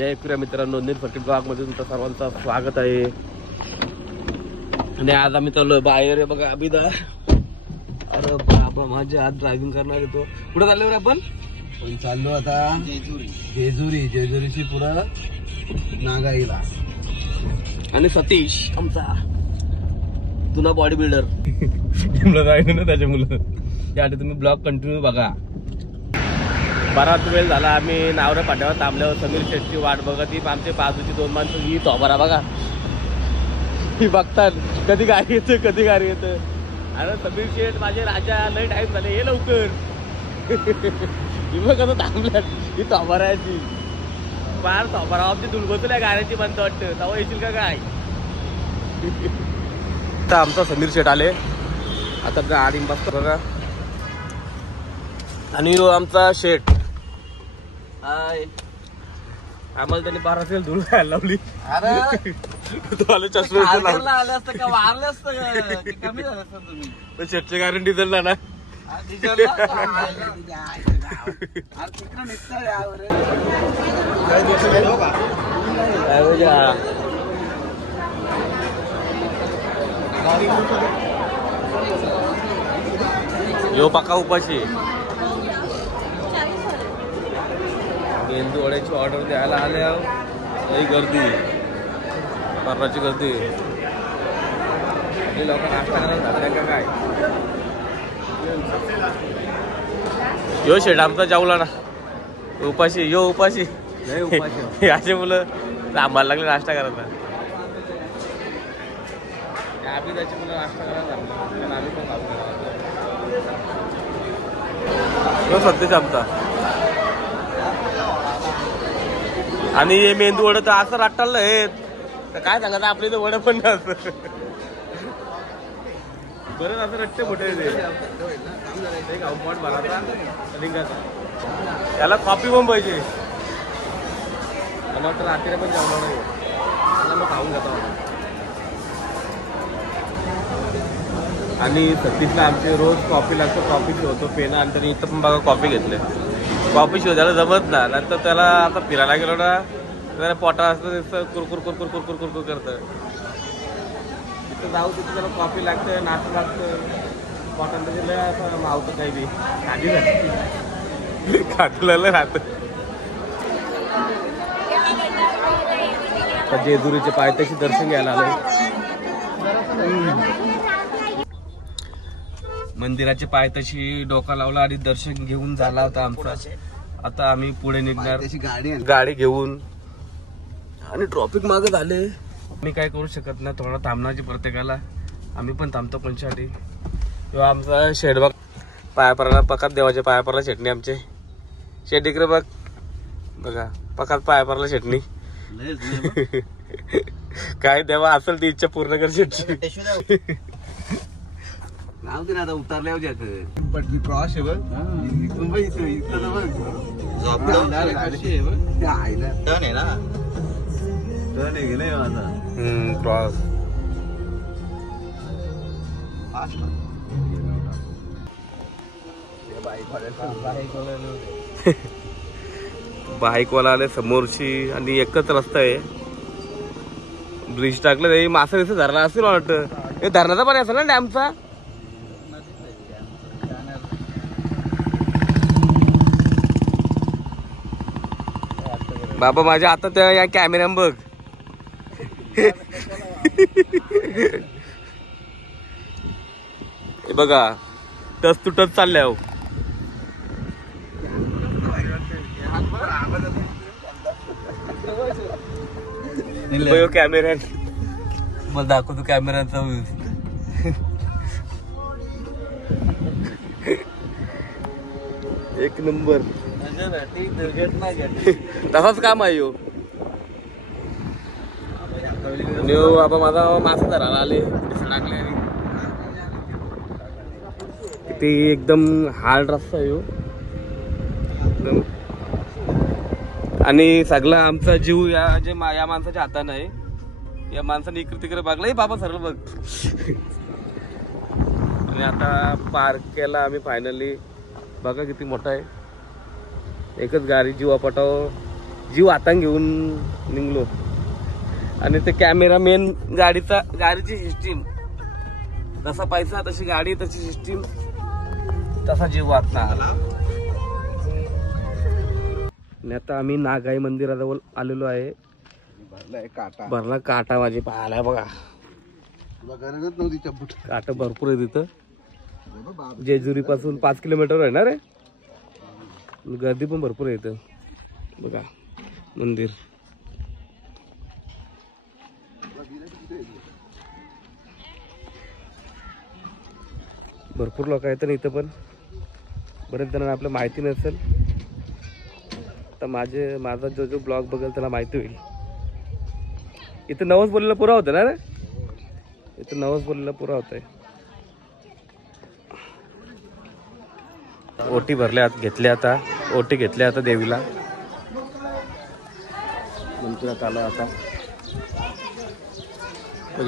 जय कुऱ्या मित्रांनो, सर्किट ब्लॉगमध्ये तुमचं सर्वांचं स्वागत आहे। आणि आज आम्ही चाललोय बाहेर आहे बघा अभिदा। अरे बाबा माझ्या हात ड्रायव्हिंग करणार आहे तो। कुठे चाललोय आपण चाललो आता जेजुरीची पुढं नागाईला। आणि सतीश आमचा जुना बॉडी बिल्डर जिमला जायचं ना त्याच्या मुलं। त्यासाठी तुम्ही ब्लॉग कंटिन्यू बघा। बराच वेळ झाला आम्ही नावरे पाट्यावर थांबल्यावर समीर शेठची वाट बघत। ही आमचे बाजूची दोन माणसं ही तोबरा बघा, ही बघतात कधी गाडी येते कधी गाडी येते। अरे समीर शेठ माझे राजा लय टाइम झाले, हे लवकर ही बघ कसं थांबल्यात। ही तोबराची फार तोबरा आमची दुलगोतल्या गाड्याची म्हणतो वाटतं, तेव्हा येशील का काय। आता आमचा समीर शेठ आले, आता गाडी बसतो बघा। आणि आमचा शेठ हाय, आम्हाला त्यांनी 12 धूळ खायला लावली। अरे तो आले चष्मा आलं असतं का वारलं असतं का कमी झालं असतं तुम्ही। तो शेठचे कारण डिझेल ना यो पक्का उपाशी। मेंदू वड्याची ऑर्डर द्यायला आल्या, लई गर्दी परवाची गर्दी। लोक नाश्ता करायला झालं का काय। यो शेट आमचा जाऊला ना उपाशी, यो उपाशी असे मुलं थांबायला लागले नाश्ता करायला। आम्ही त्याची मुलं नाश्ता करायला थांबलो, आम्ही पण थांबलो। सध्याच आमचा आणि हे मेंदू वडं तर असं राट्टाल आहेत तर काय सांगायचं, आपले तर वडं पण नाही असं बरं असं रट्टे मोठे त्याला कॉपी पण पाहिजे। मला वाटतं रात्री पण जेवणार नाही, मला मग खाऊन घेतो। आणि सतीशला आमचे रोज कॉफी लागतो, कॉफी शिवतो पेन। आणि त्यांनी इथं पण बघा कॉफी घेतले, कॉफी शिवायला जमत ना, नंतर त्याला आता फिरायला गेलो ना त्याला पोटा असतं कुरकुर कुरकुर कुरकुर कुरकुर करतं। तिथं जाऊ तिथं त्याला कॉफी लागतं, नाश्ता लागतं, पोटात त्याला असं मावतं काही बी खाजलेलं राहतं। जेजुरीचे पायथ्याशी दर्शन घ्यायला आलं, मंदिराच्या पायथ्याशी डोका लावला आणि दर्शन घेऊन झाला होता आमचा। आता आम्ही पुढे निघणार गाडी घेऊन, आणि ट्रॉफिक मागे झाले, मी काय करू शकत नाही, थोडा थांबण्याची प्रत्येकाला। आम्ही पण थांबतो कोणच्यासाठी। किंवा आमचा शेडबाग पायापराला पकात देवाच्या पायापराला चटणी आमचे शेट इकडे बघ बघा, पकात पायापराला चटणी काय देवा असेल ती इच्छा पूर्ण कर शेटची। नाव ते आता उतरल्यावर जात पटली क्रॉस आहे बघ, इथून बघ इथं बघ टर्न आहे ना, टर्न आहे गेले आता क्रॉस। बाईकवाला आले समोरची, आणि एकच रस्ता आहे, ब्रिज टाकलं मासा विसा धरला असेल वाटतं। हे धरणाचा पण असेल ना डॅमचा। बाबा माझ्या आता त्या या कॅमेरा बघ हे बघा टच टू टच चालल्या हो। कॅमेरा मला दाखवतो कॅमेराचा एक नंबर तसाच काम आहे यो। बाबा माझा मासा धरायला आले, किती एकदम हार्ड रस्ता आहे यो। आणि सगळा आमचा जीव या माणसाच्या हातानं आहे। या माणसाने इकडे तिकडे बघला, बाबा सरळ बघ। आणि आता पार्क केला आम्ही फायनली, बघा किती मोठा आहे। एकच गाडी जीवा पटाव जीव हातान घेऊन निघलो. आणि ते कॅमेरामॅन गाडीची सिस्टीम तसा पैसा तशी गाडी तशी सिस्टीम तसा जीव वाचता आला. आणि आता आम्ही नागाई मंदिराजवळ आलेलो आहे. भरला काटा माझी पाहायला बघा. गरजच नव्हती चप्पट. काटा भरपूर आहे तिथं. जेजुरी पासून 5 किलोमीटर आहे ना रे. गर्दी पण भरपूर आहे इथं बघा मंदिर. भरपूर लोक आहेत ना इथं पण. बरेच जणांना आपलं माहिती नसेल तर माझा जो ब्लॉग बघेल त्याला माहिती होईल. इथं नवस बोललेला पुरा होता ना रे. इथं नवस बोललेला पुरा होतंय. ओटी भरल्या घेतल्या आता. ओटी घेतल्या आता देवीला. मंदिरात आलं आता.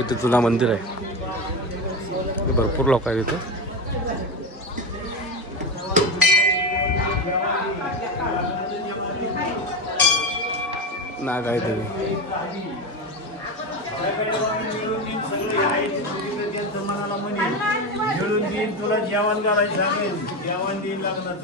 इथे जुना मंदिर आहे. भरपूर लोक आहेत इथं. नागाई देवी. तुला जेवण घालायचं सांगेल. जेवण देईन लागणार.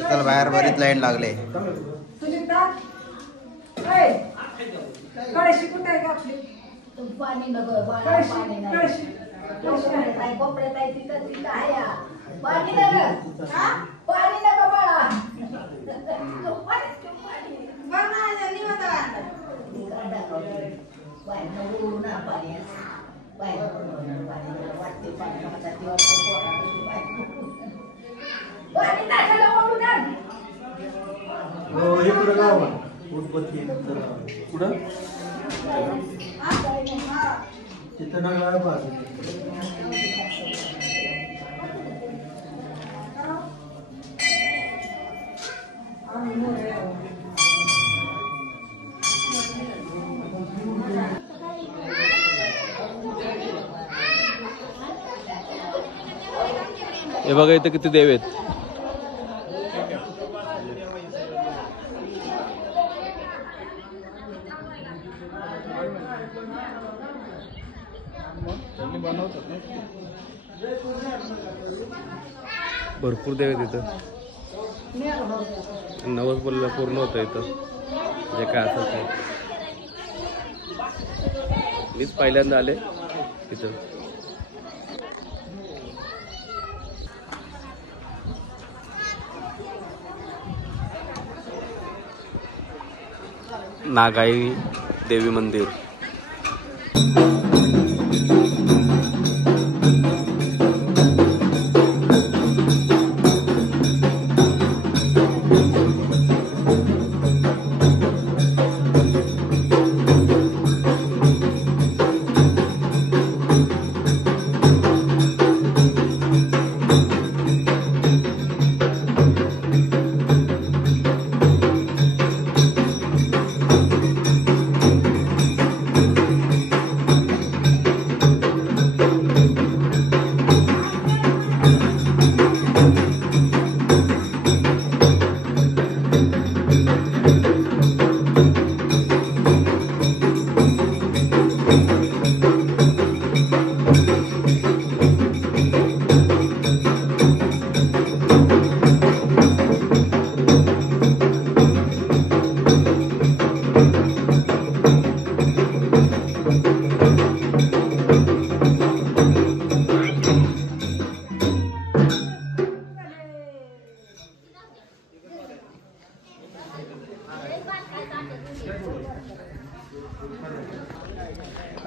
चल बाहेर बरीच लाईन लागले. पाणी नको पाणी हे बघा इथे किती देव आहेत. भरपूर देव आहेत इथं. नवस बोलला पूर्ण होतं इथं. जे काय असं ते मीच पहिल्यांदा आले इथं. नागाई देवी मंदिर.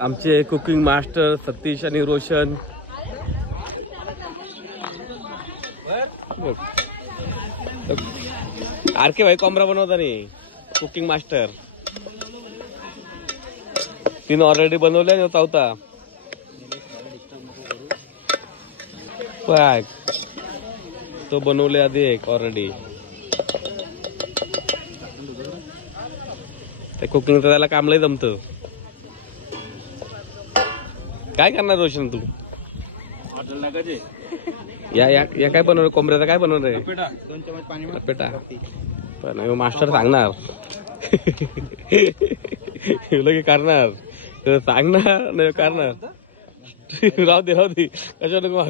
आमचे कुकिंग मास्टर सतीश आणि रोशन. आरके भाई कोंबरा बनवता नाही, कुकिंग मास्टर. 3 ऑलरेडी बनवले आणि चौथा तो बनवले आधी एक ऑलरेडी. त्या कुकिंग त्याला काम लय जमतं. काय करणार रोशन तू? या काय बनवलं? कोंबड्याचा काय बनवलंय? पेटा. पण मास्टर सांगणार की करणार, सांगणार नाही करणार. राहू दे कशा नको.